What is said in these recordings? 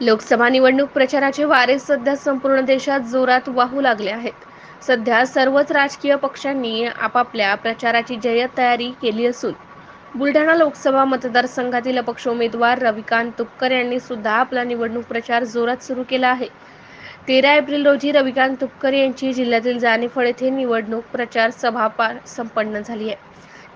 लोकसभा निवडणूक प्रचाराचे वारे सध्या संपूर्ण देशात जोरात वाहू लागले आहेत. सध्या सर्वच राजकीय पक्षांनी आपापल्या प्रचाराची जय्यत तयारी केली असून बुलढाणा लोकसभा मतदारसंघातील अपक्ष उमेदवार रविकांत तुपकर यांनी सुद्धा आपला निवडणूक प्रचार जोरात सुरू केला आहे. तेरा एप्रिल रोजी रविकांत तुपकर यांची जिल्ह्यातील जानेफळ येथे निवडणूक प्रचार सभा पार संपन्न झाली आहे.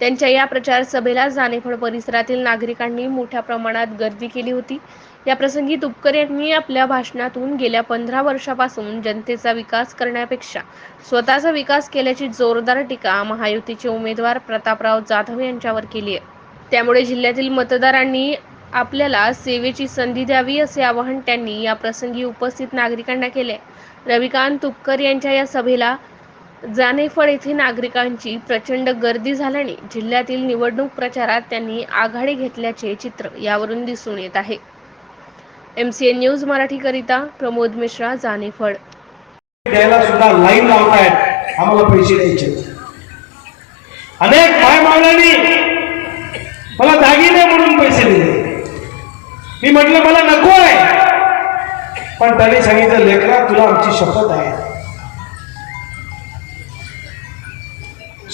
त्यांच्या या प्रचार सभेला जानेफळ परिसरातील नागरिकांनी मोठ्या प्रमाणात गर्दी केली होती. या प्रसंगी तुपकर यांनी आपल्या भाषणातून गेल्या पंधरा वर्षापासून जनतेचा विकास करण्यापेक्षा स्वतःचा विकास केल्याची जोरदार टीका महायुतीचे उमेदवार प्रतापराव जाधव यांच्यावर केली आहे. त्यामुळे जिल्ह्यातील मतदारांनी आपल्याला सेवेची संधी द्यावी असे आवाहन त्यांनी या प्रसंगी उपस्थित नागरिकांना केले रविकांत तुपकर यांच्या या सभेला जानेफळ येथे नागरिकांची प्रचंड गर्दी झाल्याने जिल्ह्यातील निवडणूक प्रचारात त्यांनी आघाडी घेतल्याचे चित्र यावरून दिसून येत आहे. एम सी एन न्यूज मराठीकरिता प्रमोद मिश्रा जानेफळ. द्यायला सुद्धा लाईन लावतायत. आम्हाला पैसे द्यायचे. अनेक माय मावळ्यांनी मला दागिने म्हणून पैसे दिले. मी म्हटलं मला नको आहे पण त्याने सांगितलं लेकरा तुला आमची शपथ आहे.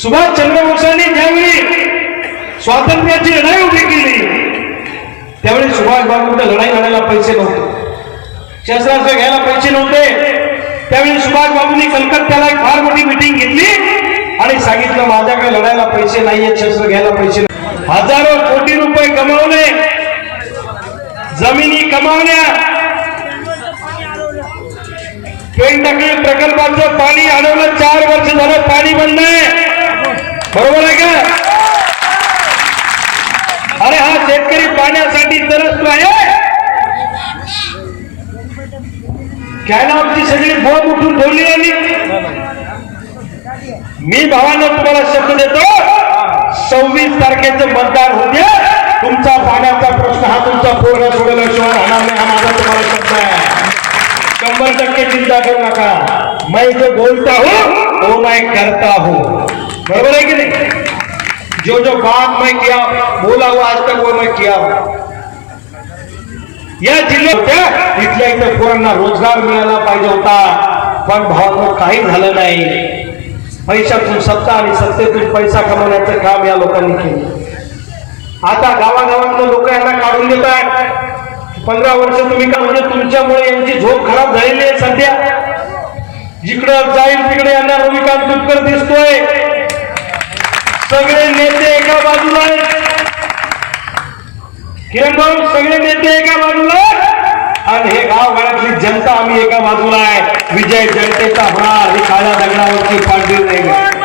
सुभाष बोसांनी ज्यावेळी स्वातंत्र्याची लढाई उभी केली त्यावेळी सुभाष बाबूंना लढाई लढायला पैसे नव्हते. शस्त्रास्त्र घ्यायला पैसे नव्हते. त्यावेळी सुभाष बाबूंनी कलकत्त्याला एक फार मोठी मिटिंग घेतली आणि सांगितलं माझ्याकडे लढायला पैसे नाहीये शस्त्र घ्यायला पैसे हजारो कोटी रुपये कमावले. जमिनी कमावल्या. टाकले प्रकल्पाचं पाणी अडवलं. चार वर्ष झालं पाणी बंद आहे बरोबर आहे का अरे हा शेतकरी पाण्यासाठी तरसतो आहे घ्यायला सगळी बोट उठून ठेवली आणि मी भावानं तुम्हाला शब्द देतो सव्वीस तारखेचं मतदान होते. तुमचा पाण्याचा प्रश्न हा तुमचा पूर्ण सोडल्याशिवाय राहणार नाही हा माझा तुम्हाला शब्द आहे. शंभर टक्के चिंता करू नका. मैं जो बोलता हो, हूँ वो मैं करता हूँ. बरोबर आहे की नाही? जो जो बात मैं किया बोला हुआ आज तक वो मैं किया हूं. या जिल्ह्यात इथल्या इथल्या इथं पोरांना रोजगार मिळाला पाहिजे होता. पण भावानं काही झालं नाही. पैशातून सत्ता आणि सत्तेतून पैसा कमवण्याचं काम या लोकांनी केलं. आता गावागावातले लोक यांना काढून देत आहेत पंधरा वर्ष तुम्ही का म्हणजे तुमच्यामुळे यांची झोप खराब झालेली आहे सध्या? जिकडं जाईल तिकडे यांना रविकांत तुपकर दिसतोय. सगळे नेते एका बाजूला आहेत. किरण भाऊ सगळे नेते एका बाजूला आणि हे गावगाड्यातली जनता आम्ही एका बाजूला आहे. विजय जनतेचा होणार. ही काळ्या दगडावरची पांढरी नाही.